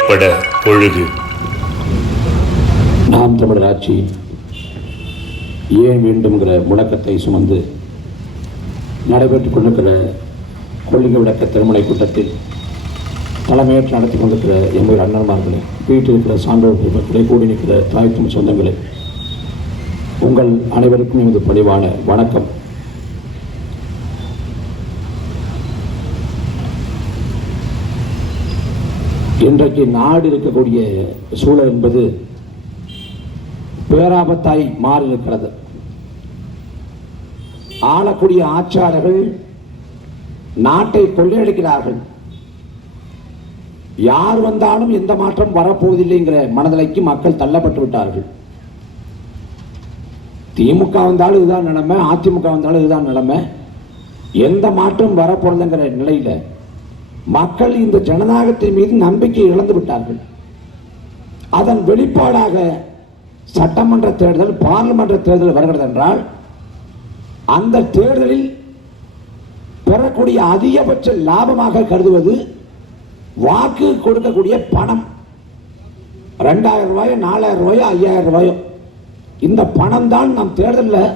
ஏற்பட பொழுது. நாம் தமிழர் ஆட்சி ஏன் வேண்டும்ங்கிற முழக்கத்தை சுமந்து நடைபெற்றுக் கொண்டிருக்கிற கொள்கை விளக்க திருமண கூட்டத்தில் தலைமையேற்று நடத்தி கொண்டிருக்கிற எம்முடைய அண்ணன்மார்களே, வீட்டில் இருக்கிற சான்றோர் பெருமக்களை, கூடி நிற்கிற தாய் தமிழ் சொந்தங்களே, உங்கள் அனைவருக்கும் எமது பணிவான வணக்கம். இன்றைக்கு நாடு இருக்கக்கூடிய சூழல் என்பது பேராபத்தாய் மாறி இருக்கிறது. ஆளக்கூடிய ஆட்சியாளர்கள் நாட்டை கொள்ளையடிக்கிறார்கள். யார் வந்தாலும் எந்த மாற்றம் வரப்போவதில்லைங்கிற மனநிலைக்கு மக்கள் தள்ளப்பட்டு விட்டார்கள். திமுக வந்தாலும் இதுதான் நிலைமை, அதிமுக வந்தாலும் இதுதான் நிலைமை, எந்த மாற்றம் வரப்போறதுங்கிற நிலையில மக்கள் இந்த ஜனநாயகத்தின் மீது நம்பிக்கை இழந்து விட்டார்கள். அதன் வெளிப்பாடாக சட்டமன்ற தேர்தல், பார்லிமென்ற தேர்தல் வருகிறது என்றால் அந்த தேர்தலில் பெறக்கூடிய அதிகபட்ச லாபமாக கருதுவது வாக்கு கொடுக்கக்கூடிய பணம். 2000 ரூபாயோ 4000 ரூபாயோ 5000 ரூபாயோ இந்த பணம் தான் நம் தேர்தலில்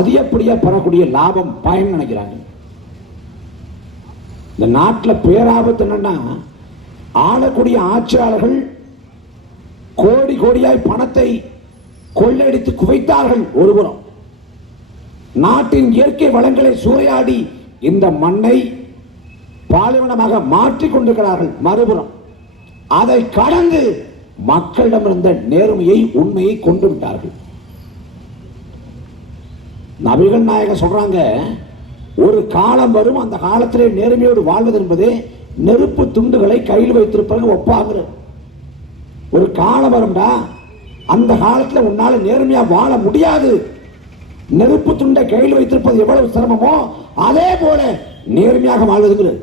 அதிகப்படியாக பெறக்கூடிய லாபம் பயன் நினைக்கிறாங்க. இந்த நாட்டில் பேராபத்து என்னன்னா, ஆளக்கூடிய ஆட்சியாளர்கள் கோடி கோடியாய் பணத்தை கொள்ளையடித்து குவைத்தார்கள் ஒருபுறம், நாட்டின் இயற்கை வளங்களை சூறையாடி இந்த மண்ணை பாலைவனமாக மாற்றிக் கொண்டிருக்கிறார்கள் மறுபுறம். அதை கடந்து மக்களிடமிருந்த நேர்மையை, உண்மையை கொண்டு விட்டார்கள். நபிகள் நாயகம் சொல்றாங்க, ஒரு காலம் வரும், அந்த காலத்திலே நேர்மையோடு வாழ்வது என்பதே நெருப்பு துண்டுகளை கையில் வைத்திருப்பவங்க ஒப்பாங்க. ஒரு காலம் வரும்டா, அந்த காலத்தில் உன்னால நேர்மையா வாழ முடியாது. நெருப்பு துண்டை கையில் வைத்திருப்பது எவ்வளவு சிரமமோ அதே போல நேர்மையாக வாழ்வதுங்கிறது.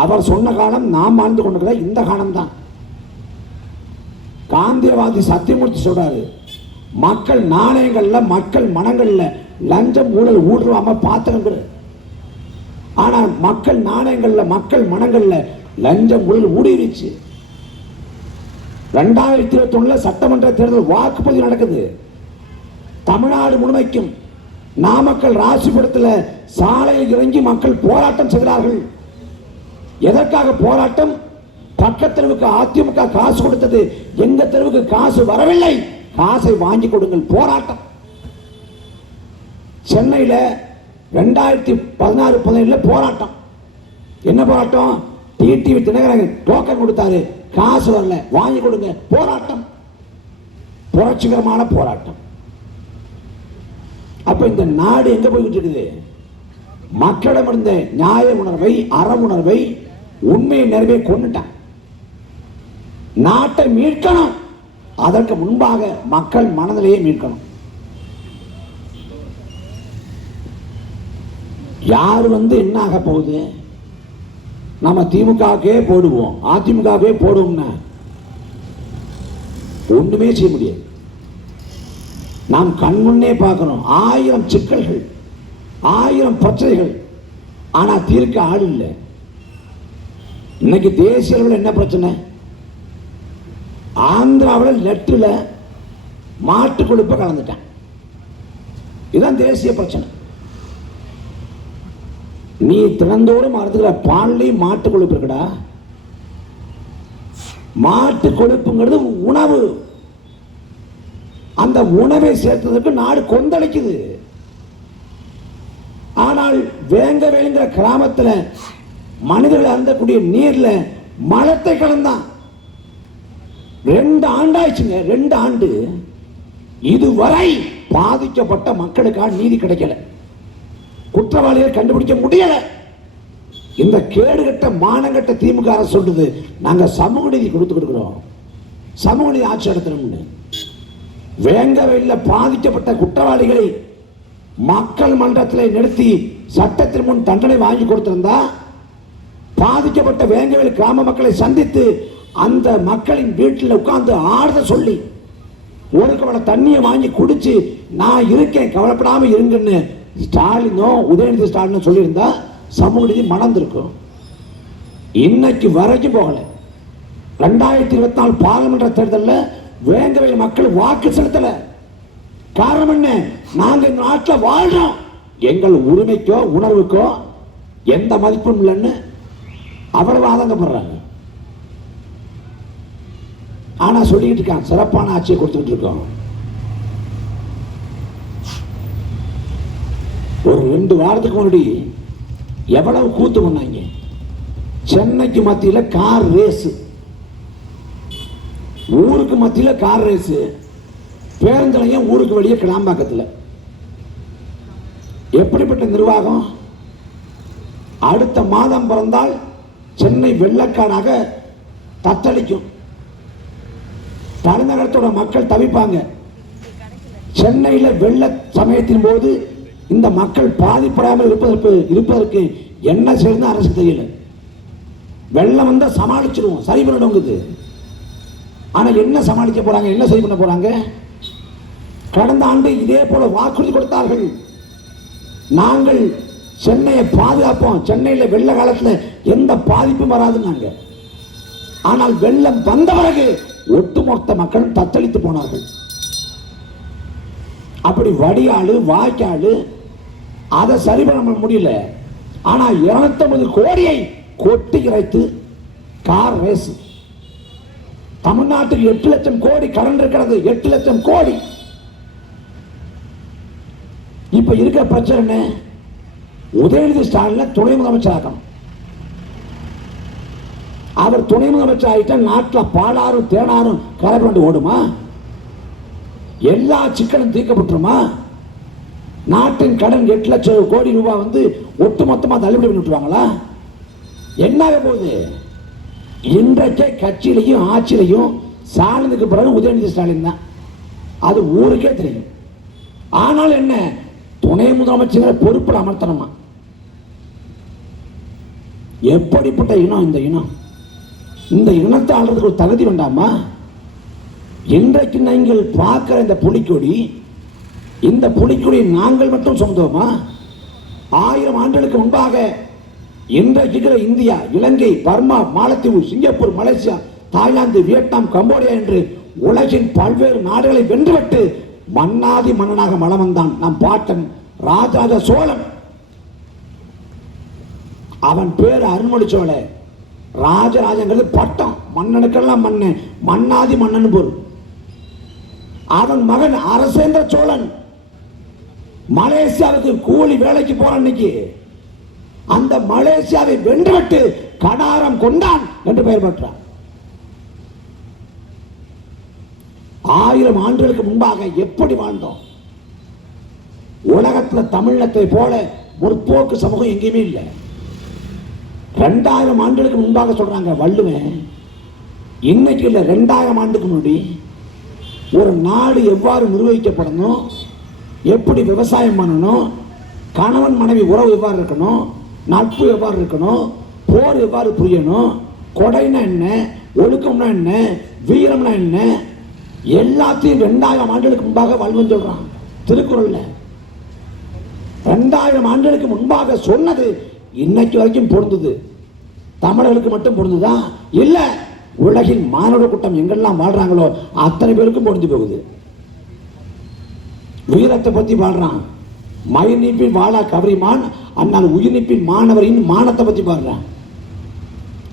அவர் சொன்ன காலம் நாம் வாழ்ந்து கொண்டிருக்கிற இந்த காலம் தான். காந்தியவாதி சத்தியமூர்த்தி சொல்றாரு, மக்கள் நாணயங்கள்ல, மக்கள் மனங்கள்ல லஞ்சம் ஊழல் ஊடுருவாம பார்த்துங்கிற. ஆனா மக்கள் நாணயங்கள்ல, மக்கள் மனங்கள்ல லஞ்சம் ஊழல் ஊடுருவிச்சு. 2021 சட்டமன்ற தேர்தல் வாக்குப்பதிவு நடக்குது. தமிழ்நாடு முழுமைக்கும் நாமக்கல் ராசிபுரத்தில் சாலையில் இறங்கி மக்கள் போராட்டம் செய்கிறார்கள். எதற்காக போராட்டம்? பக்கத் தெருவுக்கு அதிமுக காசு கொடுத்தது, எங்க தெருவுக்கு காசு வரவில்லை, காசை வாங்கி கொடுங்கள் போராட்டம். சென்னையில் 2016-17 போராட்டம். என்ன போராட்டம்? டிடிவி தினகரன் டோக்கன் கொடுத்தாரு, காசு வரல, வாங்கி கொடுங்க போராட்டம். புரட்சிகரமான போராட்டம். அப்ப இந்த நாடு எங்க போய்கிட்டு இருக்குது? மக்களிடம் இருந்த நியாய உணர்வை, அற உணர்வை, உண்மையை நிறைவே கொண்டுட்டான். நாட்டை மீட்கணும். அதற்கு முன்பாக மக்கள் மனதிலேயே மீட்கணும். யார் வந்து என்ன ஆக போகுது? நம்ம திமுகவே போடுவோம், அதிமுகவே போடுவோம்னா ஒண்ணுமே செய்ய முடியாது. நாம் கண்முன்னே பார்க்கிறோம் 1000 சிக்கல்கள், 1000 பிரச்சனைகள், ஆனா தீர்க்க ஆள் இல்லை. இன்னைக்கு தேசிய அளவில் என்ன பிரச்சனை? ஆந்திராவில் லெட்டில் மாட்டு கொழுப்பை கலந்துட்டான். இதுதான் தேசிய பிரச்சனை. நீ திறந்தோறும் அறுத்துக்கிற பால்லையும் மாட்டு கொழுப்பு இருக்குடா. மாட்டு கொழுப்புங்கிறது உணவு. அந்த உணவை சேர்த்ததற்கு நாடு கொந்தளிக்குது. ஆனால் வேங்க வேலுங்கிற கிராமத்தில் மனிதர்கள் அருந்தக்கூடிய நீர்ல மலத்தை கலந்தான். 2 ஆண்டாயிடுச்சுங்க, 2 ஆண்டு. இதுவரை பாதிக்கப்பட்ட மக்களுக்கான நீதி கிடைக்கல, குற்றவாளிகளை கண்டுபிடிக்க முடியல. இந்த கேடுகட்ட மானங்கட்ட திமுக அரசு சொல்றது, நாங்க சமூக நீதி கொடுத்துக்கிறோம், சமூக நீதி ஆட்சி நடத்தணும்னு. வேங்கவையில் பாதிக்கப்பட்ட குற்றவாளிகளை மக்கள் மன்றத்தில் நிறுத்தி சட்டத்தின் முன் தண்டனை வாங்கி கொடுத்திருந்தா, பாதிக்கப்பட்ட வேங்கவேல் கிராம மக்களை சந்தித்து அந்த மக்களின் வீட்டில் உட்கார்ந்து ஆறுதல் சொல்லி ஒரு கவலை தண்ணியை வாங்கி குடிச்சு நான் இருக்கேன் கவலைப்படாம இருங்கன்னு ஸ்டாலினோ உதயநிதி ஸ்டாலினோ சொல்லியிருந்தா சமூக நீதி மணந்திருக்கும். இன்னைக்கு வரைக்கும் போகல. 2024 பார்லிமெண்ட் தேர்தலில் வேங்கவேல் மக்கள் வாக்கு செலுத்தல. காரணம் என்ன? நாங்க இந்த நாட்டில் வாழ்றோம், எங்கள் உரிமைக்கோ உணர்வுக்கோ எந்த மதிப்பும் இல்லைன்னு அவ்வளவு ஆதங்கப்படுறாங்க. ஆனா சொல்லிட்டு இருக்கான் சிறப்பான ஆட்சியை கொடுத்துட்டு இருக்கோம். ஒரு 2 வாரத்துக்கு முன்னாடி எவ்வளவு கூத்து பண்ணாங்க. சென்னைக்கு மத்தியில் கார் ரேஸ், ஊருக்கு மத்தியில் கார் ரேஸ், பேருந்துலையும் ஊருக்கு வெளியே கிளாம்பாக்கத்தில். எப்படிப்பட்ட நிர்வாகம்! அடுத்த மாதம் பிறந்தால் சென்னை வெள்ளக்காடாக தத்தளிக்கும். தலைநகரத்தோட மக்கள் தவிப்பாங்க. சென்னையில் வெள்ள சமயத்தின் போது இந்த மக்கள் பாதிப்படாமல் இருப்பதற்கு என்ன செய்யணும் அரசு தெரியல. வெள்ளம் வந்தா சமாளிச்சிருவோம், சரி பண்ணிடுவோங்குது. ஆனா என்ன சமாளிக்க போறாங்க, என்ன சரி பண்ண போறாங்க? கடந்த ஆண்டு இதே போல வாக்குறுதி கொடுத்தார்கள், நாங்கள் சென்னையை பாதுகாப்போம், சென்னையில் வெள்ள காலத்தில் எந்த பாதிப்பும் வராதுன்னாங்க. ஆனால் வெள்ளம் வந்த பிறகு ஒட்டுமொத்த மக்கள் தத்தளித்து போனார்கள். அப்படி வடிகாலு வாய்க்காலு அதை சரி பண்ண முடியல. ஆனா 250 கோடியை கொட்டி இறைத்து கார் ரேஸ். தமிழ்நாட்டுக்கு 8 லட்சம் கோடி கடன் இருக்கிறது, 8 லட்சம் கோடி. இப்ப இருக்க பிரச்சனை உதயநிதி ஸ்டாலின் துணை முதலமைச்சர் ஆகணும். அவர் துணை முதலமைச்சர் ஆகிட்டா நாட்டில் பாலாறும் தேனாரும் கரைபுரண்டு ஓடுமா? எல்லா சிக்கலும் தீர்க்கப்பட்டுருமா? நாட்டின் கடன் 8 லட்சம் கோடி ரூபாய் வந்து ஒட்டு மொத்தமா தள்ளுபடி பண்ணிட்டுவாங்களா? என்ன ஆக போகுது? இன்றைக்கே கட்சியிலையும் ஆட்சியிலையும் ஸ்டாலினுக்கு பிறகு உதயநிதி ஸ்டாலின் தான், அது ஊருக்கே தெரியும். ஆனால் என்ன, துணை முதலமைச்சர் பொறுப்பில் அமர்த்தணுமா? எப்படிப்பட்ட இனம் இந்த இனம்? இந்த இனத்தை ஆள்றதுக்கு ஒரு தகுதி வேண்டாமா? இன்றைக்கு நீங்கள் பார்க்கிற இந்த புலிக்கொடி, இந்த புலிக்கொடி நாங்கள் மட்டும் சொந்தமா? 1000 ஆண்டுகளுக்கு முன்பாக இன்றைக்கு இருக்கிற இந்தியா, இலங்கை, பர்மா, மாலத்தீவு, Singapore, Malaysia, Thailand, Vietnam, Cambodia என்று உலகின் பல்வேறு நாடுகளை வென்றுவிட்டு மன்னாதி மன்னனாக மலம் வந்தான் நம் பாட்டன் ராஜராஜ சோழன். அவன் பேர் அருண்மொழி சோழன். ராஜராஜங்கிறது பட்டம், மன்னனுக்கெல்லாம் மன்னன், மன்னாதி மன்னன் பொருள். அவன் மகன் அரசேந்திர சோழன் மலேசியாவுக்கு கூலி வேலைக்கு போற அன்னைக்கு அந்த மலேசியாவை வென்றுவிட்டு கடாரம் கொண்டான் என்று பெயர் பெற்றான். 1000 ஆண்டுகளுக்கு முன்பாக எப்படி வாழ்ந்தோம்? உலகத்தில் தமிழகத்தை போல முற்போக்கு சமூகம் எங்கேயுமே இல்லை. 2000 ஆண்டுகளுக்கு முன்பாக சொல்றாங்க வள்ளுவன். இன்னைக்கு இல்லை, 2000 ஆண்டுக்கு முன்னாடி ஒரு நாடு எவ்வாறு நிர்வகிக்கப்படணும், எப்படி விவசாயம் பண்ணணும், கணவன் மனைவி உறவு எவ்வாறு இருக்கணும், நட்பு எவ்வாறு இருக்கணும், போர் எவ்வாறு புரியணும், கொடைனா என்ன, ஒழுக்கம்னா என்ன, வீரம்னா என்ன, எல்லாத்தையும் 2000 ஆண்டுகளுக்கு முன்பாக வள்ளுவன் சொல்றான் திருக்குறள்ல. 2000 ஆண்டுகளுக்கு முன்பாக சொன்னது இன்னைக்கு வரைக்கும் பொருந்தது. தமிழர்களுக்கு மட்டும் பொருந்துதா? இல்ல, உலகின் மானுட கூட்டம் எங்கெல்லாம் வாழ்றாங்களோ அத்தனை பேருக்கும் பொருந்தி போகுது. வீரத்தை பத்தி பாடுறான், மயிர் நீப்பின் வாழா கவரிமான் அண்ணால் உயிர் நீப்பின் மாணவரின் மானத்தை பத்தி பாடுறான்.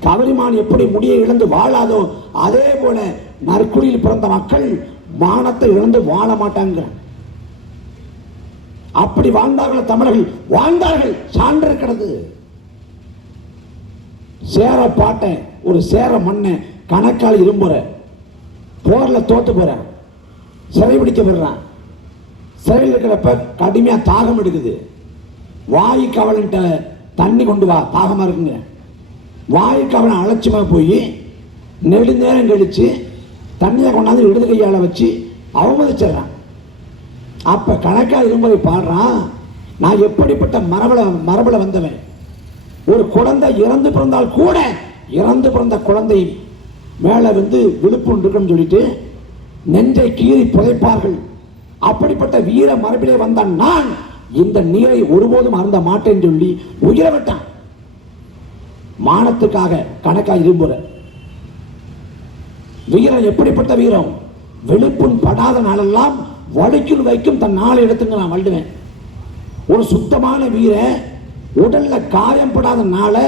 கவரிமான் எப்படி முடியை இழந்து வாழாதோ அதே போல நற்குடியில் பிறந்த மக்கள் மானத்தை இழந்து வாழ மாட்டாங்க. அப்படி வாழ்ந்தார்கள் தமிழர்கள், வாழ்ந்தார்கள், சான்று இருக்கிறது. சேர பாட்டை, ஒரு சேர மண்ணை கணக்கால் இரும்புற போர்ல தோத்து போற, சிறை பிடிக்க போடுறான். சிறையில் இருக்கிறப்ப கடுமையா தாகம் எடுக்குது. வாயு கவலன்ட்ட தண்ணி கொண்டு வா, தாகமா இருக்குங்க. வாயு கவலை அலட்சியமா போய் நெடுநேரம் கழிச்சு தண்ணியை கொண்டாந்து இடது கையால வச்சு அவமதிச்சிடறான். அப்ப கணக்கால் இரும்பதை பாடுறான், நான் எப்படிப்பட்ட மரபுல வந்தவன். ஒரு குழந்தை இறந்து பிறந்தால் கூட இறந்து பிறந்த குழந்தை மேல வந்து விழுப்பு இருக்குன்னு சொல்லிட்டு நெஞ்சை கீறி புதைப்பார்கள். அப்படிப்பட்ட வீர மரபிலே வந்த நான் இந்த நீரை ஒருபோதும் அருந்த மாட்டேன் சொல்லி உயிரை விட்டான். மானத்துக்காக கணக்கா இரும்புற. வீரம் எப்படிப்பட்ட வீரம்? வெளிப்புண் படாத நாளெல்லாம் வலிக்குள் வைக்கும் தன் நாளை எடுத்துங்க நான் வள்ளுவேன். ஒரு சுத்தமான வீரன் உடல்ல காயம் படாத நாளை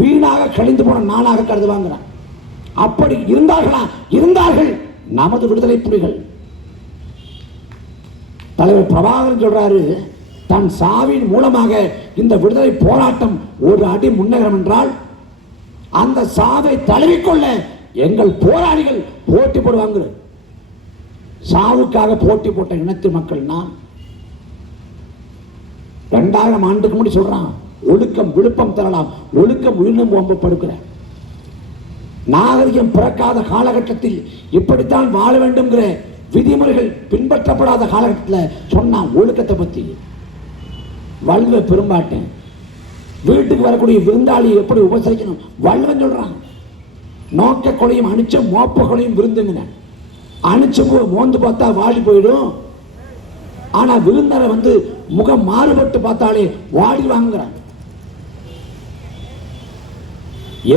வீணாக கழிந்து போன நாளாக கருதுவாங்கிறான். அப்படி இருந்தார்களா? இருந்தார்கள் நமது விடுதலை புலிகள். தலைவர் பிரபாகரன் சொல்றாரு, தன் சாவின் மூலமாக இந்த விடுதலை போராட்டம் ஒரு அடி முன்னேறும் என்றால் அந்த சாவை தழுவிக்கொள்ள எங்கள் போராளிகள் போட்டி போடுவாங்க. சாவுக்காக போட்டி போட்ட இனத்து மக்கள் நாம் 2000 ஆண்டுக்கு முன்னாடி சொல்றான், ஒழுக்கம் விழுப்பம் தரலாம், ஒழுக்கம் உயிரினம் ஓம்ப படுக்கிற. நாகரிகம் பிறக்காத காலகட்டத்தில் இப்படித்தான் வாழ வேண்டும்ங்கிற விதிமுறைகள் பின்பற்றப்படாத காலகட்டத்தில் சொன்னான் ஒழுக்கத்தை பத்தி. வள்ளுவ பெரும்பாட்டேன் வீட்டுக்கு வரக்கூடிய விருந்தாளியை எப்படி உபசரிக்கணும் வள்ளுவன் சொல்றான். நோக்க கொலையும் அணிச்ச மோப்ப கொலையும் விருந்துங்க. அணிச்ச மோந்து பார்த்தா வாடி போயிடும். ஆனா விருந்தரை வந்து முகம் மாறுபட்டு பார்த்தாலே வாடி வாங்குறான்.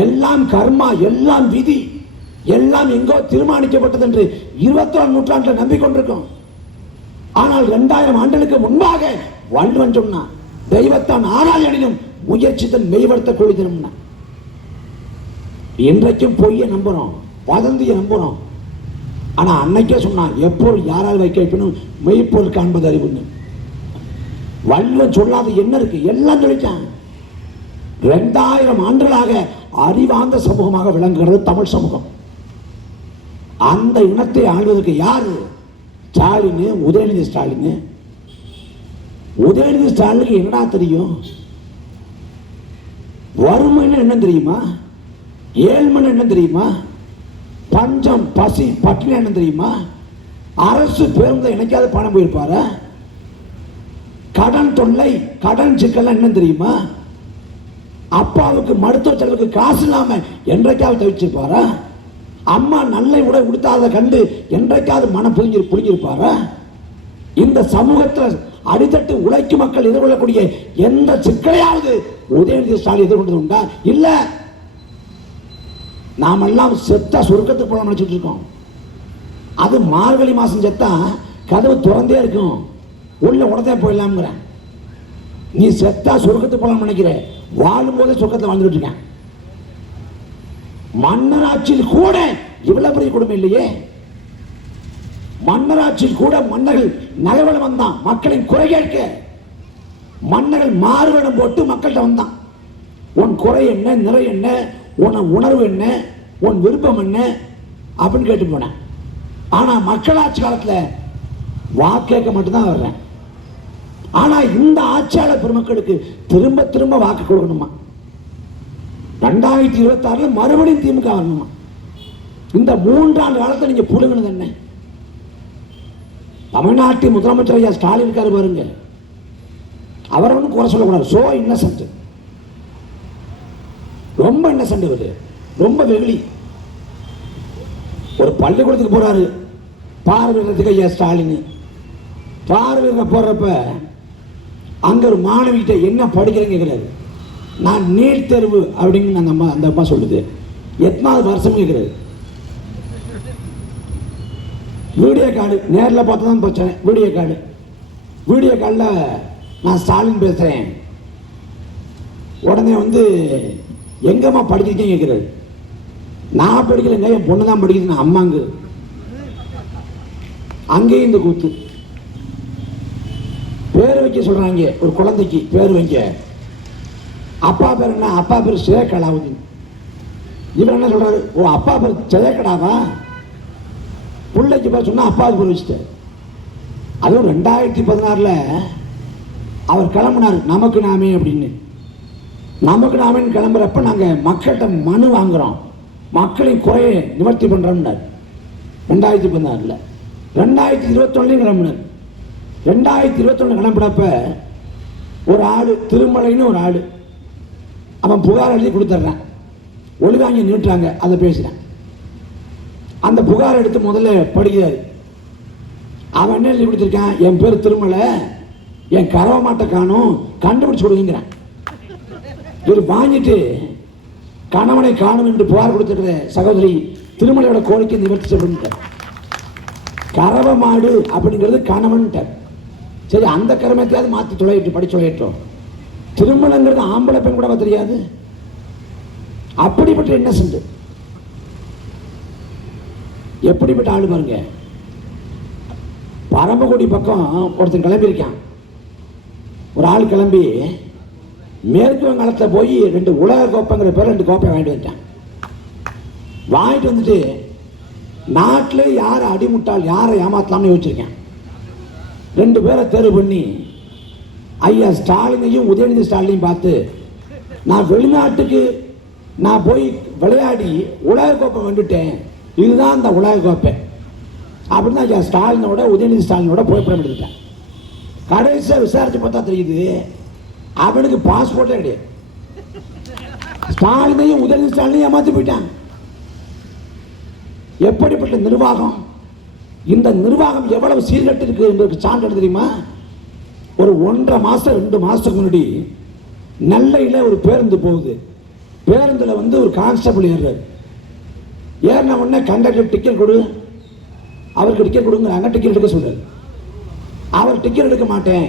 எல்லாம் கர்மா, எல்லாம் விதி, எல்லாம் எங்கோ தீர்மானிக்கப்பட்டது என்று 21ஆம் நூற்றாண்டில் நம்பிக்கொண்டிருக்கோம். ஆனால் 2000 ஆண்டுகளுக்கு முன்பாக வள்ளுவன் சொன்னான், தெய்வத்தான் ஆராய் அணியும் முயற்சித்தன் மெய்வர்த்த கொள்ளிதனும். இன்றைக்கும் பொய்யை நம்புறோம், வதந்தியை நம்புறோம். ஆனா அன்னைக்கே சொன்னான், எப்பொருள் யாரால் வைக்க வைக்கணும் மெய்ப்பொருள் காண்பது அறிவுன்னு. வள்ளுவன் சொல்லாத என்ன இருக்கு? எல்லாம் சொல்லிச்சான். 2000 ஆண்டுகளாக அறிவார்ந்த சமூகமாக விளங்குகிறது தமிழ் சமூகம். அந்த இனத்தை ஆள்வதற்கு யாரு? ஸ்டாலின், உதயநிதி ஸ்டாலின். உதயநிதி ஸ்டாலினுக்கு என்னடா தெரியும்? வறுமைன்னு என்ன தெரியுமா? ஏழ்மைன்னு என்ன தெரியுமா? பஞ்சம், பசி, பட்டினி என்ன தெரியுமா? அரசு பேருந்து என்னைக்காவது பணம் போயிருப்பாரா? கடன் தொல்லை, கடன் சிக்கல் என்ன தெரியுமா? அப்பாவுக்கு மருத்துவ செலவுக்கு காசு இல்லாம என்றைக்காவது தவிச்சிருப்பாரா? அம்மா நல்ல உடை உடுத்தாத கண்டு என்றைக்காவது மனம் புரிஞ்சிருப்பாரா? இந்த சமூகத்தில் அடித்தட்டு உழைக்கும் மக்கள் எதிர்கொள்ளக்கூடிய எந்த சிக்கலையாவது உதயநிதி ஸ்டாலின் எதிர்கொண்டது உண்டா? இல்ல. நாமெல்லாம் செத்தா சொர்க்கத்துக்கு போலாம் நினைச்சிட்டு இருக்கோம். அது மார்கழி மாசம் செத்தா கதவு திறந்தே இருக்கும், உள்ள உடனே போயிடலாம்ங்கிற. நீ செத்தா சொர்க்கத்துக்கு போலாம் நினைக்கிற, வாழும் போதே சொர்க்கத்தை வாழ்ந்துட்டு இருக்கேன். மன்னராட்சியில் கூட இவ்வளவு பெரிய கொடுமை இல்லையே. மன்னராட்சியில் கூட மன்னர்கள் நகர்வடம் வந்தான் மக்களின் குறை கேட்க. மன்னர்கள் மாறுவேடம் போட்டு மக்கள்கிட்ட வந்தான். உன் குறை என்ன, நிறை என்ன, உன் உணர்வு என்ன, உன் விருப்பம் என்ன அப்படின்னு கேட்டு போனேன். ஆனா மக்களாட்சி காலத்துல வாக்கேற்க மட்டும்தான் வர்றேன். ஆனா இந்த ஆட்சியாளர் பெருமக்களுக்கு திரும்ப திரும்ப வாக்கு கொடுக்கணுமா? 2026 மறுபடியும் திமுக வரணுமா? இந்த 3 ஆண்டு காலத்தை நீங்க புடுங்கினது என்ன? தமிழ்நாட்டின் முதலமைச்சர் ஐயா ஸ்டாலின் இருக்காரு பாருங்க, அவரை ஒன்றும் குறை சொல்லக்கூடாது. சோ இன்னசென்ட், ரொம்ப இன்னசென்ட், இவரு ரொம்ப வெகுளி. ஒரு பள்ளிக்கூடத்துக்கு போறாரு பார்வையிடறதுக்கு ஐயா ஸ்டாலின். பார்வையிட போறப்ப அங்க ஒரு மாணவிகிட்ட என்ன படிக்கிறேன்னு கேட்கிறாரு. நான் நீட் தேர்வு அப்படின்னு அந்த அம்மா சொல்லுது. எத்தனாவது வருஷம் கேட்கிறாரு. வீடியோ கார்டு நேரில் பார்த்து தான் பிரச்சனை. வீடியோ கார்டில் நான் ஸ்டாலின் பேசுகிறேன். உடனே வந்து எங்கம்மா படிச்சிருக்கேன் கேட்குறாரு. நான் படிக்கலைங்க, என் பொண்ணு தான் படிக்குது. நான் அம்மாங்க. அங்கேயும் இந்த கூத்து. பேர் வைக்க சொல்கிறாங்க, ஒரு குழந்தைக்கு பேர் வைக்க. அப்பா பேர் என்ன? அப்பா பேர் சேகடாவுது. இவர் என்ன சொல்கிறாரு? ஓ அப்பா பேர் சேகடாவா? பிள்ளைக்கு பேர் சொன்னால் அப்பாவுக்கு பேர் வச்சுட்டார். அதுவும் 2016 அவர் கிளம்புனார் நமக்கு நாமே அப்படின்னு. நமக்கு நாமேன்னு கிளம்புறப்ப நாங்கள் மக்கள்கிட்ட மனு வாங்குகிறோம், மக்களின் குறையை நிவர்த்தி பண்ணுறோம்னார் 2016. 2021 கிளம்பினார். 2021 கிளம்பினப்ப ஒரு ஆடு, திருமலைன்னு ஒரு ஆடு, அவன் புகார் எழுதி கொடுத்துட்றான். ஒழுங்காங்க நீட்டுறாங்க, அதை பேசுகிறேன். அந்த புகார் எடுத்து முதல்ல படிக்கிறாரு. அவன் என்ன எழுதி கொடுத்துருக்கான்? என் பேர் திருமலை, என் கறவை மாட்டை காணும், கண்டுபிடிச்சு கொடுங்கிறான். இவர் வாங்கிட்டு கணவனை காணும் என்று புகார் கொடுத்துருக்கிற சகோதரி திருமலையோட கோரிக்கை நிவர்த்தி செய்யணும். கறவை மாடு அப்படிங்கிறது கணவன். சரி, அந்த கருமத்தையாவது மாற்றி தொலையிட்டு படிச்சு தொலையிட்டோம். திருமணங்கிறது ஆம்பளை பெண் கூட தெரியாது. அப்படிப்பட்ட என்ன செஞ்சு எப்படிப்பட்ட ஆளு பாருங்க. பரம்பக்குடி பக்கம் ஒருத்தன் கிளம்பியிருக்கான். ஒரு ஆள் கிளம்பி மேற்கு வங்காளத்தில் போய் 2 உலக கோப்பைங்கிற பேர் 2 கோப்பை வாங்கிட்டு வந்துட்டான். வாங்கிட்டு வந்துட்டு நாட்டிலே யாரை அடிமுட்டால் யாரை ஏமாத்தலாம்னு யோசிச்சிருக்கேன். 2 பேரை தேர்வு பண்ணி ஐயா ஸ்டாலினையும் உதயநிதி ஸ்டாலினையும் பார்த்து, நான் வெளிநாட்டுக்கு நான் போய் விளையாடி உலக கோப்பை வந்துட்டேன், இதுதான் அந்த உலக கோப்பை அப்படின்னு ஐயா ஸ்டாலினோட உதயநிதி ஸ்டாலினோட புகைப்படம் எடுத்துட்டேன். கடைசியாக விசாரிச்சு பார்த்தா தெரியுது அவனுக்கு பாஸ்போர்ட்டே கிடையாது. ஸ்டாலினையும் உதயநிதி ஸ்டாலினையும் ஏமாத்தி போயிட்டான். எப்படிப்பட்ட நிர்வாகம்! இந்த நிர்வாகம் எவ்வளவு சீர்கட்டு இருக்கு என்பதற்கு சான்று தெரியுமா? ஒரு 1.5 மாசம் 2 மாசத்துக்கு முன்னாடி நெல்லையில் ஒரு பேருந்து போகுது. பேருந்தில் ஒரு கான்ஸ்டபிள் ஏறுறாரு. ஏறின உடனே கண்டக்டர் டிக்கெட் கொடு, அவருக்கு டிக்கெட் கொடுங்கிறாங்க. டிக்கெட் எடுக்க சொல்றாரு. அவர் டிக்கெட் எடுக்க மாட்டேன்,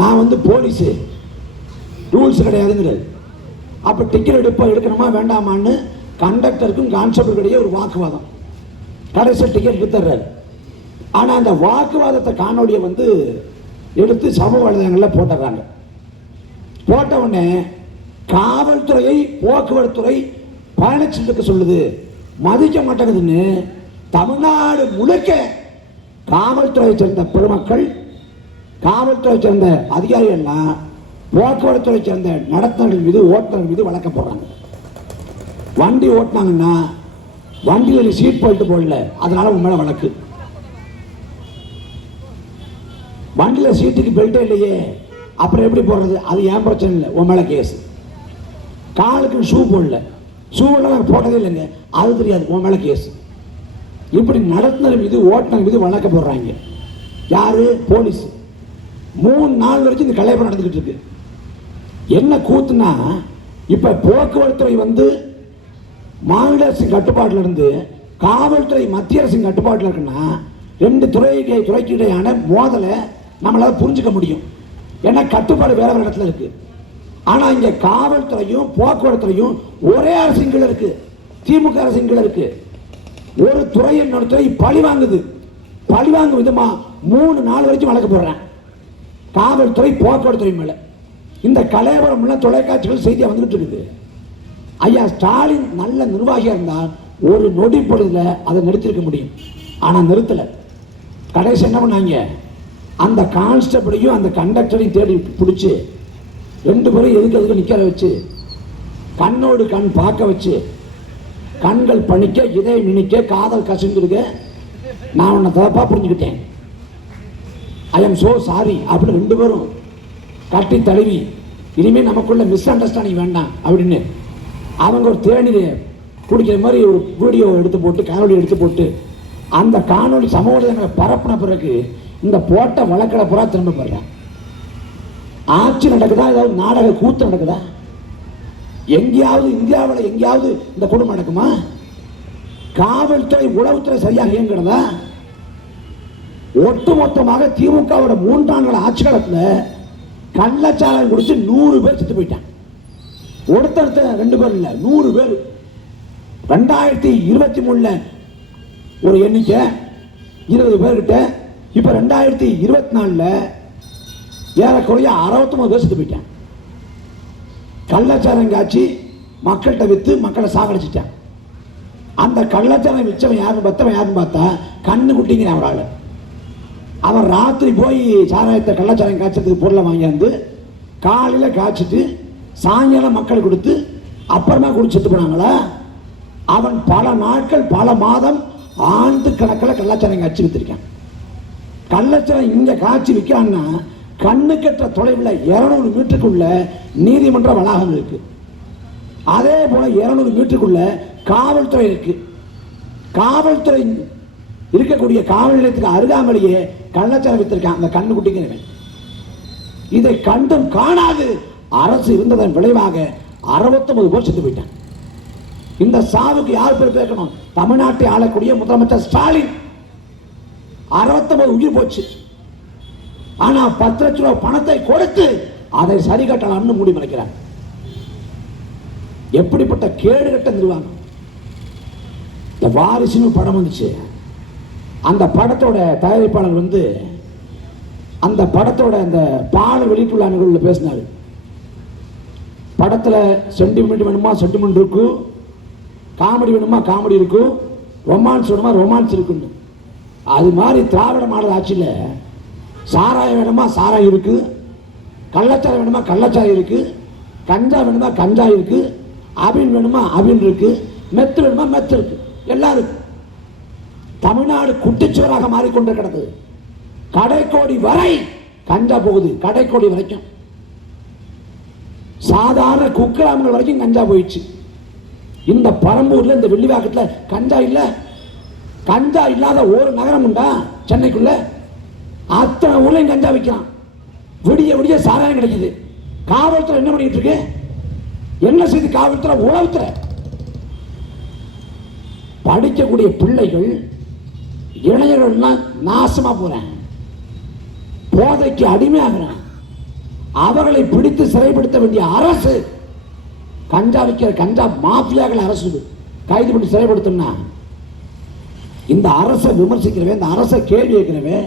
நான் போலீஸு, ரூல்ஸ் கிடையாதுங்கிறாரு. அப்போ டிக்கெட் எடுக்கணுமா வேண்டாமான்னு கண்டக்டருக்கும் கான்ஸ்டபிள் இடையே ஒரு வாக்குவாதம். கடைசியில் டிக்கெட் எடுத்துறாரு. ஆனால் அந்த வாக்குவாதத்தை காணொலியை எடுத்து சமூக வலைதளங்களில் போட்டுறாங்க. போட்ட உடனே காவல்துறையை போக்குவரத்துறை பயணச்சீட்டுக்கு சொல்லுது, மதிக்க மாட்டேங்குதுன்னு தமிழ்நாடு முழுக்க காவல்துறையை சேர்ந்த பெருமக்கள், காவல்துறை சேர்ந்த அதிகாரிகள்லாம் போக்குவரத்துறை சேர்ந்த நடத்துனர்கள் மீது ஓட்டுநர்கள் மீது வழக்க போடுறாங்க. வண்டி ஓட்டினாங்கன்னா வண்டியில் சீட் பெல்ட் போடல, அதனால உன் மேல வழக்கு. வண்டியில் சீட்டுக்கு பெல்ட்டே இல்லையே, அப்புறம் எப்படி போடுறது? அது ஏன் பிரச்சனை இல்லை, உன் மேல கேஸ். காலுக்கு ஷூ போடல, ஷூவெல்லாம் போட்டதே இல்லைங்க, அது தெரியாது, உன் மேல கேஸ். இப்படி நடத்துனர் மீது ஓட்டுநர் மீது வழக்க போடுறாங்க. யாரு? போலீஸ். 3 நாள் வரைக்கும் இந்த கலைப்படம் நடந்துகிட்டு இருக்கு. என்ன கூத்துனா, இப்ப போக்குவரத்துறை மாநில அரசின் கட்டுப்பாட்டில் இருந்து காவல்துறை மத்திய அரசின் கட்டுப்பாட்டில் இருக்குன்னா 2 துறைக்கு இடையான மோதலை நம்மளால புரிஞ்சுக்க முடியும். ஏன்னா கட்டுப்பாடு வேற வேற இடத்துல இருக்கு. ஆனா இங்க காவல்துறையும் போக்குவரத்துறையும் ஒரே அரசின் கீழ இருக்கு, திமுக அரசின் கீழ இருக்கு. ஒரு துறை இன்னொரு துறை பழி வாங்குது. பழி வாங்கும் விதமா 3 நாள் வரைக்கும் வழக்கு போடுறேன் காவல்துறை போக்குவரத்துறை மேல. இந்த கலைவரம் தொலைக்காட்சிகள் செய்தியா வந்துட்டு இருக்குது. ஐயா ஸ்டாலின் நல்ல நிர்வாகியா இருந்தால் ஒரு நொடி பொழுதுல அதை நிறுத்திருக்க முடியும். ஆனா நிறுத்தல. கடைசி என்ன பண்ணாங்க, அந்த கான்ஸ்டபிளையும் அந்த கண்டக்டரையும் தேடி பிடிச்சி 2 பேரும் எதுக்கு நிக்கிற வச்சு, கண்ணோடு கண் பார்க்க வச்சு, கண்கள் பணிக்க, இதயம் நினைக்க, காதல் கசிந்துருக்க, நான் உன்னை தப்பா புரிஞ்சுக்கிட்டேன், ஐ எம் சோ சாரி அப்படின்னு 2 பேரும் கட்டி தழுவி, இனிமேல் நமக்குள்ள மிஸ் அண்டர்ஸ்டாண்டிங் வேண்டாம் அப்படின்னு அவங்க ஒரு தேநீரை குடிக்கிற மாதிரி ஒரு வீடியோ எடுத்து போட்டு, காணொலி எடுத்து போட்டு, அந்த காணொலி சமூக வலைதளங்களை பரப்பின பிறகு இந்த போட்ட வழக்கடை புறா திரும்ப போடுறேன். ஆட்சி நடக்குதா? ஏதாவது நாடக கூத்து நடக்குதா? எங்கேயாவது இந்தியாவில் எங்கேயாவது இந்த குடும்பம் நடக்குமா? காவல்துறை உளவுத்துறை சரியாக இயங்குறதா? ஒட்டுமொத்தமாக திமுகவோட 3 ஆண்டுகள் ஆட்சி காலத்தில் கள்ளச்சாராயம் குடிச்சு 100 பேர் செத்து போயிட்டான். ஒருத்தர் 2 பேர் இல்லை, 100 பேர். 2023 ஒரு எண்ணிக்கை 20 பேர்கிட்ட, இப்ப 2024 ஏறக்குறைய 69 பேர் செத்து போயிட்டான். கள்ளச்சாரம் காட்சி மக்கள்கிட்ட வித்து மக்களை சாகடிச்சிட்டான். அந்த கள்ளச்சாரம் விச்சவன் யாருன்னு பார்த்தா கண்ணு குட்டிங்கிற ஒரு ஆளு. அவன் ராத்திரி போய் சாராயத்தை கள்ளச்சாரம் காய்ச்சறதுக்கு பொருளை வாங்கியாந்து காலையில் காய்ச்சிட்டு சாயங்காலம் மக்கள் கொடுத்து அப்புறமா குடிச்சிட்டு போனாங்களா? அவன் பல நாட்கள், பல மாதம், ஆண்டு கணக்கில் கள்ளச்சாரம் காய்ச்சி வித்திருக்கான். கள்ளச்சாரம் இங்க காய்ச்சி விற்கிறான்னா கண்ணு கெட்ட தொலைவில் 200 மீட்டருக்குள்ள நீதிமன்ற வளாகம் இருக்கு. அதே போல 200 மீட்டருக்குள்ள காவல்துறை இருக்கு. காவல்துறை இருக்கக்கூடிய காவல் நிலையத்துக்கு அருகாமலேயே கள்ளச்சாரம் வித்திருக்கான் அந்த கண்ணு குட்டிங்கிறவன். இதை கண்டும் காணாது அரசு இருந்ததன் விளைவாக 69 பேர் செத்து போயிட்டான். இந்த சாவுக்கு யார் பேர் கேட்கணும்? தமிழ்நாட்டை ஆளக்கூடிய முதலமைச்சர் ஸ்டாலின். 69 உயிர் போச்சு. ஆனா 10 லட்சம் ரூபாய் பணத்தை கொடுத்து அதை சரி கட்டலாம்னு மூடி மறைக்கிறாங்க. எப்படிப்பட்ட கேடுகட்ட நிர்வாகம்! இந்த வாரிசுன்னு படம் வந்துச்சு. அந்த படத்தோட தயாரிப்பாளர் வந்து அந்த படத்தோட அந்த பாடல் வெளியிட்டுள்ள நிகழ்வில் பேசினாரு. படத்துல சென்டிமெண்ட் வேணுமா சென்டிமெண்ட் இருக்கும், காமெடி வேணுமா காமெடி இருக்கும், ரொமான்ஸ் வேணுமா ரொமான்ஸ் இருக்குன்னு. அது மாதிரி திராவிட மாடல் ஆட்சியில் சாராயம் வேணுமா சாராயம் இருக்கு, கள்ளச்சாரம் வேணுமா கள்ளச்சாரம் இருக்கு, கஞ்சா வேணுமா கஞ்சா இருக்கு, அபின் வேணுமா அபின் இருக்கு, மெத்து வேணுமா மெத்து இருக்கு, எல்லாம் இருக்கு. தமிழ்நாடு குட்டிச்சுவராக மாறிக்கொண்டிருக்கிறது. கடைக்கோடி வரை கஞ்சா போகுது, கடைக்கோடி வரைக்கும். சாதாரண குக்கிராமங்கள் வரைக்கும் கஞ்சா போயிடுச்சு. இந்த பரம்பூர்ல இந்த வெள்ளிவாக்கத்தில் கஞ்சா இல்ல, கஞ்சா இல்லாத ஒரு நகரம் உண்டா சென்னைக்குள்ள? அத்தனை ஊர்லையும் கஞ்சா விற்கிறான். விடிய விடிய சாராயம் கிடைக்குது. காவல்துறை என்ன பண்ணிட்டு இருக்கு? என்ன செய்து காவல்துறை? உளவுத்துறை. படிக்கக்கூடிய பிள்ளைகள் இளைஞர்கள் நாசமா போறாங்க, போதைக்கு அடிமையாகிறான். அவர்களை பிடித்து சிறைப்படுத்த வேண்டிய அரசு கஞ்சா விற்கிற கஞ்சா மாஃபியாக்களை அரசு கைது பண்ணி சிறைப்படுத்தணும்னா இந்த அரசை விமர்சிக்கிறவன், இந்த அரசை கேள்வி கேட்கிறவன்,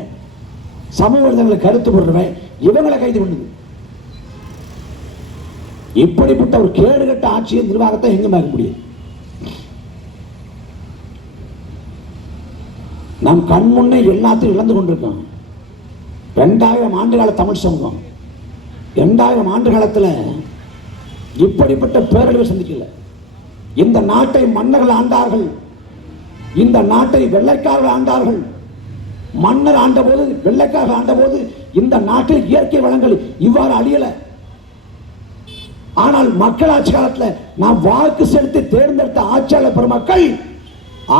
சமூக விரோதங்களை கருத்து போடுறவன் இவங்களை கைது பண்ணுது. இப்படிப்பட்ட ஒரு கேடுகட்ட ஆட்சியை நிர்வாகத்தை எங்க பார்க்க முடியும்? நம் கண் முன்னே எல்லாத்தையும் இழந்து கொண்டிருக்கோம். 2000 ஆண்டு கால தமிழ் சமூகம் 2000 ஆண்டு காலத்தில் இப்படிப்பட்ட பேரழிவை சந்திக்கல. இந்த நாட்டை மன்னர்கள் ஆண்டார்கள், இந்த நாட்டை வெள்ளைக்காரர்கள் ஆண்டார்கள். மன்னர் ஆண்ட போது, வெள்ளைக்காரர்கள் ஆண்ட போது இந்த நாட்டில் இயற்கை வளங்கள் இவ்வாறு அழியல. ஆனால் மக்களாட்சி காலத்தில் நாம் வாக்கு செலுத்தி தேர்ந்தெடுத்த ஆட்சியாளர் பெருமக்கள்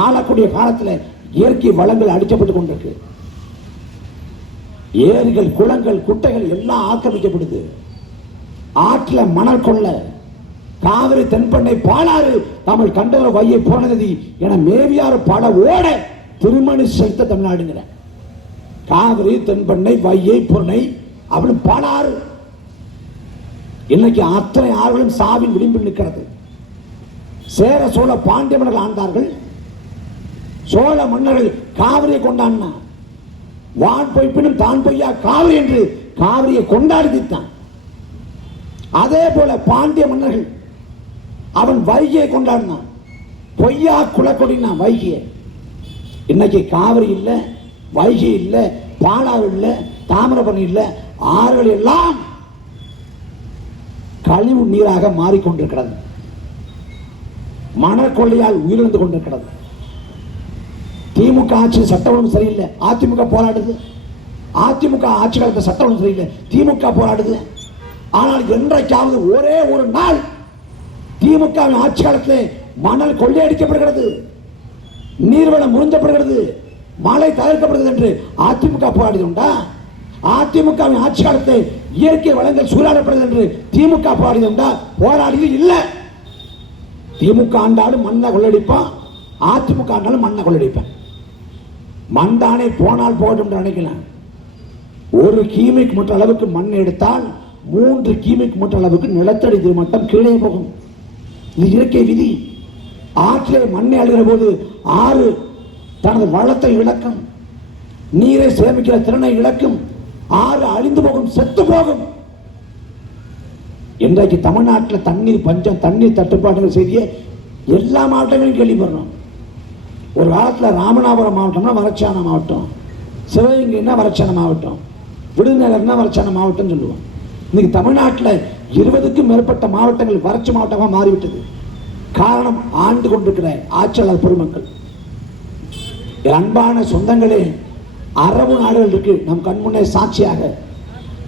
ஆளக்கூடிய காலத்தில் இயற்கை வளங்கள் அடிக்கப்பட்டுக் கொண்டிருக்கு. ஏரிகள், குளங்கள், குட்டைகள் எல்லாம் ஆக்கிரமிக்கப்படுது. ஆற்றில் மணல் கொள்ள, காவிரி, தென்பண்ணை, பாலாறு, தமிழ் கண்டவர, வையை, போனநதி என மேவியாறு பல ஓட திருமணி செலுத்த தமிழ்நாடுங்கிற காவிரி, தென்பண்ணை, வையை, பொருணை அப்படின்னு பாலாறு. இன்னைக்கு அத்தனை ஆறுகளும் சாவின் விளிம்பில் நிற்கிறது. சேர சோழ பாண்டிய மன்னர்கள் ஆண்டார்கள். சோழ மன்னர்கள் காவிரியை கொண்டாடினா வான் பொய்ப்பினும் தான் பொய்யா காவிரி என்று காவிரியை கொண்டாடித்தான். அதே போல பாண்டிய மன்னர்கள் அவன் வைகையை கொண்டாடினான், பொய்யா குலக்கொடினா வைகையை. இன்னைக்கு காவிரி இல்லை, வைகை இல்லை, பாலாறு இல்லை, தாமிரபரணி இல்லை, ஆறுகள் எல்லாம் கழிவு நீராக மாறிக்கொண்டிருக்கிறது. மணல் கொள்ளையால் உயிரிழந்து கொண்டிருக்கிறது. திமுக ஆட்சி சட்ட ஒழுங்கு சரியில்லை, அதிமுக போராடுது. அதிமுக ஆட்சி காலத்தில் சட்ட ஒழுங்கு சரியில்லை, திமுக போராடுது. ஆனால் என்றைக்காவது ஒரே ஒரு நாள் திமுக ஆட்சி காலத்தில் மணல் கொள்ளையடிக்கப்படுகிறது, நீர்வளம் முறிஞ்சப்படுகிறது, மழை தவிர்க்கப்படுகிறது என்று அதிமுக போராடுது உண்டா? அதிமுக ஆட்சி காலத்தில் இயற்கை வளங்கள் சூறாடப்படுகிறது என்று திமுக போராடுது உண்டா? போராடியது இல்லை. திமுக ஆண்டாலும் மண்ணை கொள்ளடிப்பான், அதிமுக ஆண்டாலும் மண்ணை கொள்ளடிப்பேன். மண்தானே போனால் போகட்டும் என்று நினைக்கலாம். 1 கியூபிக் மீட்டர் அளவுக்கு மண் எடுத்தால் 3 கியூபிக் மீட்டர் அளவுக்கு நிலத்தடி நீர்மட்டம் கீழே போகும். இது இயற்கை விதி. ஆற்றிலே மண்ணை அழுகிற போது ஆறு தனது வளத்தை இழக்கும், நீரை சேமிக்கிற திறனை இழக்கும், ஆறு அழிந்து போகும், செத்து போகும். இன்றைக்கு தமிழ்நாட்டில் தண்ணீர் பஞ்சம், தண்ணீர் தட்டுப்பாடுகள் செய்திய எல்லா மாவட்டங்களும் கேள்விப்படுறோம். ஒரு காலத்தில் ராமநாதபுரம் மாவட்டம்னா வறட்சியான மாவட்டம், சிவகங்கைன்னா வறட்சியான மாவட்டம், விருதுநகர்னா வறட்சியான மாவட்டம் சொல்லுவோம். இன்னைக்கு தமிழ்நாட்டில் 20க்கும் மேற்பட்ட மாவட்டங்கள் வறட்சி மாவட்டமாக மாறிவிட்டது. காரணம் ஆண்டு கொண்டிருக்கிற ஆட்சியாளர் பெருமக்கள். அன்பான சொந்தங்களே, அரபு நாடுகள் இருக்கு நம் கண்முன்னே சாட்சியாக.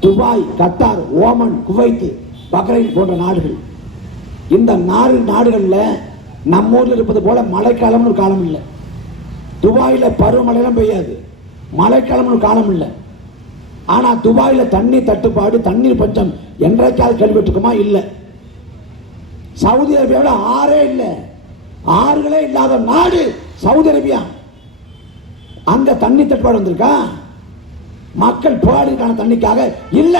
Dubai, Qatar, Oman, Kuwait, Bahrain போன்ற நாடுகள். இந்த நாடுகளில் நம்ம ஊரில் இருப்பது போல மழைக்காலம்னு ஒரு காலம் இல்லை. துபாயில் பருவமழையெல்லாம் பெய்யாது, மழைக்காலம்னு ஒரு காலம் இல்லை. ஆனால் துபாயில் தண்ணீர் தட்டுப்பாடு, தண்ணீர் பஞ்சம் என்றைக்காவது கேள்விப்பட்டிருக்குமா? இல்லை. சவுதி அரேபியாவில் ஆறே இல்லை, ஆறுகளே இல்லாத நாடு சவுதி அரேபியா. அங்க தண்ணி தட்டுப்பாடு வந்திருக்கா? மக்கள் போராடிக்கான தண்ணிக்காக இல்ல.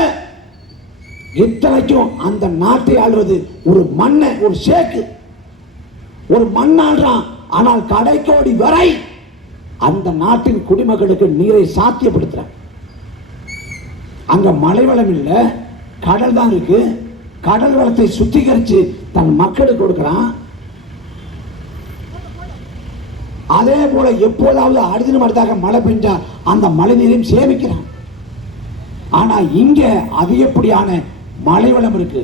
இத்தனைக்கும் அந்த நாட்டை ஆளுவது ஒரு மன்ன, ஒரு ஷேக்கு, ஒரு மண்ணாடுறான். ஆனால் கடைக்கோடி வரை அந்த நாட்டின் குடிமக்களுக்கு நீரை சாத்தியப்படுத்துற. அங்க மழை வளம் இல்ல, கடல் தான் இருக்கு. கடல் வளத்தை சுத்திகரிச்சு தன் மக்களுக்கு கொடுக்கிறான். அதே போல எப்போதாவது அடுத்த அடுத்தாக மழை பெஞ்சா அந்த மழை நீரையும் சேமிக்கிறான். ஆனா இங்க அதிகப்படியான மழை வளம் இருக்கு.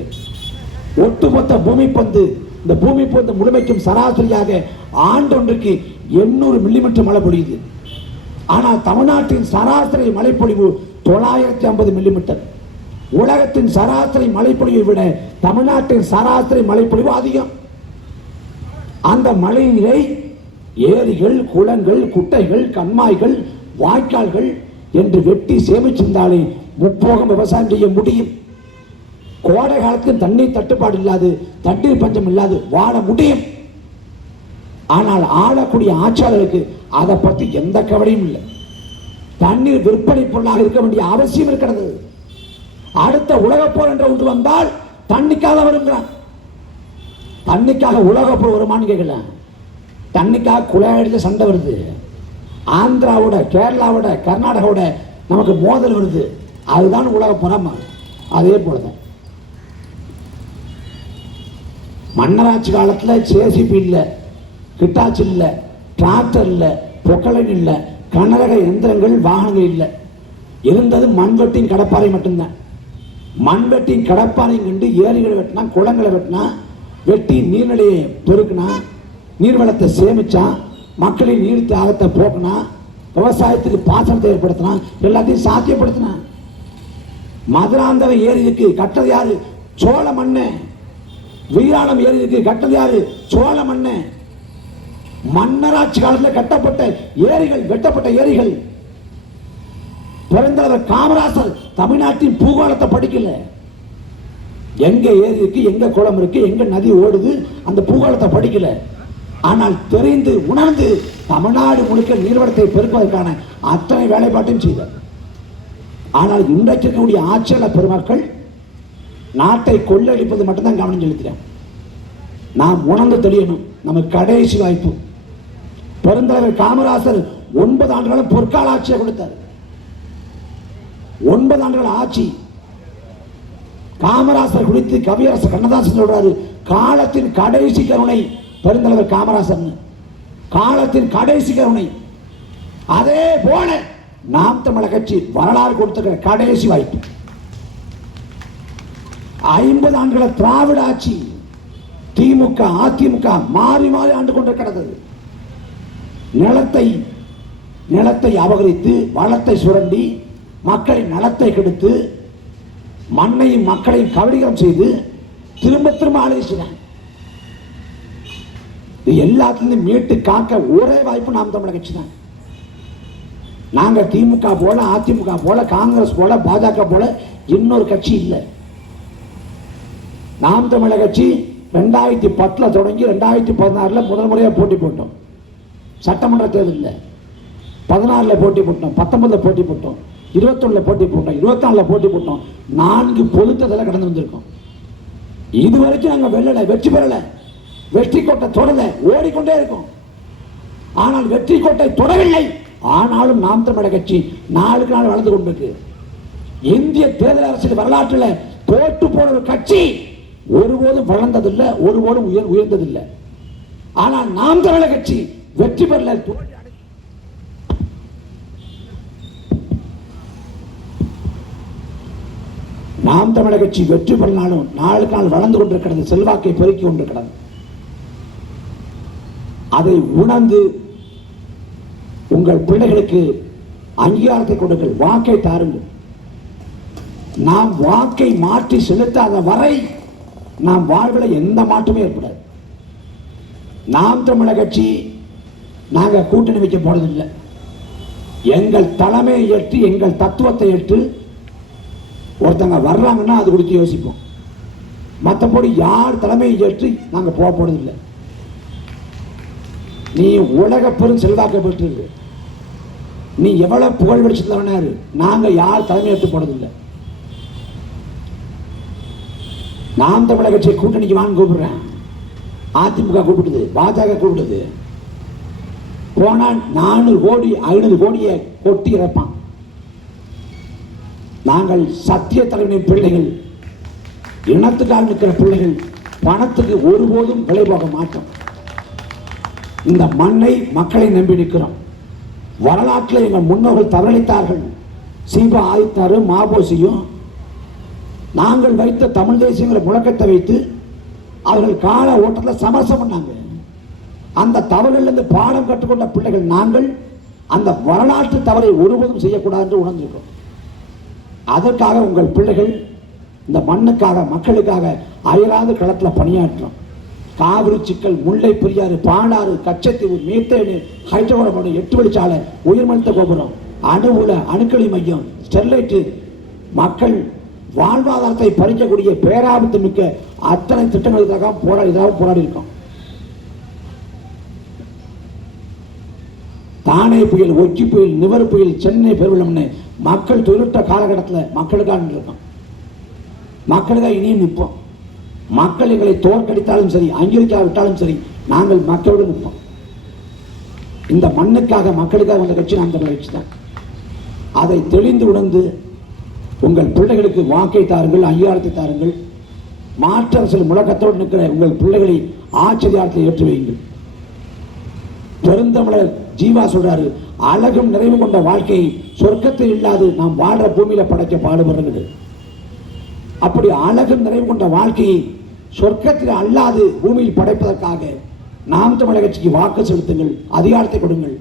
ஒட்டுமொத்த பூமி பந்து, இந்த பூமி பந்து முழுமைக்கும் சராசரியாக ஆண்டொன்றுக்கு 800 மில்லிமீட்டர் மழை பொழியுது. ஆனால் தமிழ்நாட்டின் சராசரி மழைப்பொழிவு 950 மில்லிமீட்டர். உலகத்தின் சராசரி மழைப்பொழிவை விட தமிழ்நாட்டின் சராசரி மழைப்பொழிவு அதிகம். அந்த மழை நீரை ஏரிகள், குளங்கள், குட்டைகள், கண்மாய்கள், வாய்க்கால்கள் என்று வெட்டி சேமிச்சிருந்தாலே முப்போகம் விவசாயம் செய்ய முடியும். கோடை காலத்தில் தண்ணீர் தட்டுப்பாடு இல்லாது, தண்ணீர் பஞ்சம் இல்லாது வாழ முடியும். ஆனால் ஆளக்கூடிய ஆட்சியாளருக்கு அதை பற்றி எந்த கவலையும் இல்லை. தண்ணீர் விற்பனை பொருளாக இருக்க வேண்டிய அவசியம் இருக்கிறது. அடுத்த உலகப் போர் என்ற ஒன்று வந்தால் தண்ணிக்காக வருங்கிறான். தண்ணிக்காக உலகப் போர் வருமானு கேட்கல. தண்ணிக்காக குழாயில சண்டை வருது. ஆந்திராவோட, கேரளாவோட, கர்நாடகாவோட நமக்கு மோதல் வருது. அதுதான் உலக புறமா. அதே போலதான் மன்னராட்சி காலத்தில் ஜேசிபி இல்லை, கிட்டாச்சி இல்லை, டிராக்டர் இல்லை, பொக்கலன் இல்லை, கனரக எந்திரங்கள், வாகனங்கள் இல்லை. இருந்தது மண்வெட்டின் கடப்பாறை மட்டும்தான். மண்வெட்டின் கடப்பாறை கண்டு ஏரிகளை வெட்டினா, குளங்களை வெட்டினா, வெட்டி நீர்நிலையை பெருக்கினா, நீர்வளத்தை சேமிச்சா, மக்களின் நீர் தாகத்தை போக்கினா, விவசாயத்துக்கு பாசனத்தை ஏற்படுத்தினா, எல்லாத்தையும் சாத்தியப்படுத்தினா. மதுராந்தக ஏரிக்கு கட்டது யாரு? சோழ மண்ணு. வீராணம் ஏரிக்கு கட்டது யாரு? சோழ மண்ணு. மன்னராட்சி காலத்தில் கட்டப்பட்ட ஏரிகள், வெட்டப்பட்ட ஏரிகள். பெருந்தலைவர் காமராசர் தமிழ்நாட்டின் பூகோளத்தை படிக்கல. எங்க ஏரி இருக்கு, எங்க குளம் இருக்கு, எங்க நதி ஓடுது, அந்த பூகோளத்தை படிக்கல. ஆனால் தெரிந்து உணர்ந்து தமிழ்நாடு முழுக்க நீர்வளத்தை பெருக்குவதற்கான அத்தனை வேலைப்பாட்டையும் செய்தார். ஆனால் இன்றைக்கு இருக்கக்கூடிய ஆட்சியாளர் பெருமக்கள் நாட்டை கொள்ளடிப்பது மட்டும்தான் கவனம் செலுத்துகிறேன். நாம் உணர்ந்து தெரியணும். நமக்கு கடைசி வாய்ப்பு. பெருந்தலைவர் காமராசர் 9 ஆண்டுகளும் பொற்கால ஆட்சியை கொடுத்தார். 9 ஆண்டுகள் ஆட்சி. காமராசர் குறித்து கவியரசர் கண்ணதாசன் சொல்றாரு, காலத்தின் கடைசி கருணை பெருந்தலைவர் காமராசர். காலத்தின் கடைசி கருணை. அதே போல நாம் தமிழர் கட்சி வரலாறு கொடுத்திருக்கிற கடைசி வாய்ப்பு. 50 ஆண்டுகள திராவிட ஆட்சி. திமுக, அதிமுக மாறி மாறி ஆண்டு கொண்டிருக்கிறது. நிலத்தை அபகரித்து, வளத்தை சுரண்டி, மக்களின் நலத்தை கெடுத்து, மண்ணையும் மக்களையும் கபலீகரம் செய்து திரும்ப திரும்ப ஆலோசிக்கிறாங்க. இது எல்லாத்திலிருந்து மீட்டு காக்க ஒரே வாய்ப்பு நாம் தமிழர் கட்சி தான். நாங்க திமுக போல, அதிமுக போல, காங்கிரஸ் போல, பாஜக போல இன்னொரு கட்சி இல்லை. நாம் தமிழர் கட்சி 2010 தொடங்கி 2016 முதல் முறையாக போட்டி போட்டோம். சட்டமன்ற தேர்தலில் 16 போட்டி போட்டோம், 19 போட்டி போட்டோம், 21 போட்டி போட்டோம், 24 போட்டி போட்டோம். 4 பொதுத்தேர்தலை கடந்து வந்திருக்கோம். இதுவரைக்கும் நாங்கள் வெல்லலை, வெற்றி பெறலை. வெற்றி கோட்டை தொடரல, ஓடிக்கொண்டே இருக்கும். ஆனால் வெற்றி கோட்டை தொடரவில்லை. ஆனாலும் நாம் தமிழர் கட்சி நாளுக்கு நாள் வளர்ந்து கொண்டிருக்கு. இந்திய தேர்தல் அரசியல் வரலாற்றில் தோற்று போன ஒரு கட்சி ஒருபோதும் வளர்ந்ததில்லை, ஒருபோதும் உயர்ந்ததில்லை. ஆனால் நாம் தமிழர் கட்சி வெற்றி பெறல. நாம் தமிழர் கட்சி வெற்றி பெறனாலும் நாளுக்கு நாள் வளர்ந்து கொண்டிருக்கிறது, செல்வாக்கை பெருக்கிக் கொண்டிருக்கிறது. அதை உணர்ந்து உங்கள் பிள்ளைகளுக்கு அங்கீகாரத்தை கொடுங்கள், வாக்கை தாருங்கள். நாம் வாக்கை மாற்றி செலுத்தாத வரை நாம் வாழ்வில் எந்த மாற்றமே ஏற்படாது. நாம் தமிழர் கட்சி நாங்கள் கூட்டணி வைக்க போறதில்லை. எங்கள் தலைமையை ஏற்று, எங்கள் தத்துவத்தை ஏற்று ஒருத்தங்க வர்றாங்கன்னா அது குறித்து யோசிப்போம். மற்றபடி யார் தலைமையை ஏற்று நாங்கள் போக போறதில்லை. நீ உலக பெரும் செல்வாக்க பெற்றிருக்கு, நீ எவ்வளவு புகழ் வெளிச்சத்தவனாரு, நாங்க யார் தலைமையேற்று போனதில்லை. நாம் தமிழக கட்சி கூட்டணிக்கு வாங்க கூப்பிடுறேன், அதிமுக கூப்பிடுது, பாஜக கூப்பிடுது, போனா 400 கோடி 500 கோடியை கொட்டி இறப்பான். நாங்கள் சத்திய தலைவனின் பிள்ளைகள், இனத்துக்காக நிற்கிற பிள்ளைகள், பணத்துக்கு ஒருபோதும் விலை போக மாட்டோம். இந்த மண்ணை மக்களை நம்பி நிற்கிறோம். வரலாற்றில் எங்கள் முன்னோர்கள் தவறளித்தார்கள். சீபா ஆதித்தாரும் மாபோசியும் நாங்கள் வைத்த தமிழ் தேசியங்கிற முழக்கத்தை வைத்து அவர்கள் கால ஓட்டத்தில் சமரசம் பண்ணாங்க. அந்த தவறிலிருந்து பாடம் கற்றுக்கொண்ட பிள்ளைகள் நாங்கள் அந்த வரலாற்று தவறை ஒருபோதும் செய்யக்கூடாது என்று உணர்ந்திருக்கிறோம். அதற்காக உங்கள் பிள்ளைகள் இந்த மண்ணுக்காக மக்களுக்காக அயராத களத்தில் பணியாற்றோம். காவிரி சிக்கல், முல்லை பெரியாறு, பாலாறு, கச்சத்தீவு, மீத்தேனு, ஹைட்ரோகார்பன், 8 வழிச்சாலை, உயர்மழுத்த கோபுரம், அணு உல அணுக்களி மையம், ஸ்டெர்லைட்டு, மக்கள் வாழ்வாதாரத்தை பறிக்கக்கூடிய பேராபத்து மிக்க அத்தனை திட்டங்களுக்காக போராடி இருக்கோம். தானே புயல், ஒக்கி புயல், நிவர் புயல், சென்னை பெருவெள்ளம்னு மக்கள் தொழிற்ற காலகட்டத்தில் மக்களுக்காக இருக்கோம். மக்களுக்காக இனியும் நிற்போம். மக்கள் எங்களை தோற்கடித்தாலும் சரி, அங்கீகரிக்காவிட்டாலும் சரி, நாங்கள் மக்களோடு நிற்போம். இந்த மண்ணுக்காக மக்களுக்காக வந்த கட்சி நாம் தமிழர் கட்சி தான். அதை தெளிந்து உணர்ந்து உங்கள் பிள்ளைகளுக்கு வாக்கை தாருங்கள், அங்கீகாரத்தை தாருங்கள். மாற்று அரசியல் முழக்கத்தோடு நிற்கிற உங்கள் பிள்ளைகளை ஆச்சரியாரத்தை ஏற்றி வையுங்கள். பெருந்தமிழர் ஜீவா சொல்றாரு, அழகும் நிறைவு கொண்ட வாழ்க்கையை சொர்க்கத்தில் இல்லாது நாம் வாழ்ற பூமியில படைக்க பாடுபடுறது. அப்படி அழகும் நிறைவு கொண்ட வாழ்க்கையை சொர்க்கத்தில் அல்லாது பூமியில் படைப்பதற்காக நாம் தமிழர் கட்சிக்கு வாக்கு செலுத்துங்கள், அதிகாரத்தை கொடுங்கள்.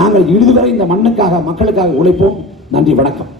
நாங்கள் இறுதிவரை இந்த மண்ணுக்காக மக்களுக்காக உழைப்போம். நன்றி, வணக்கம்.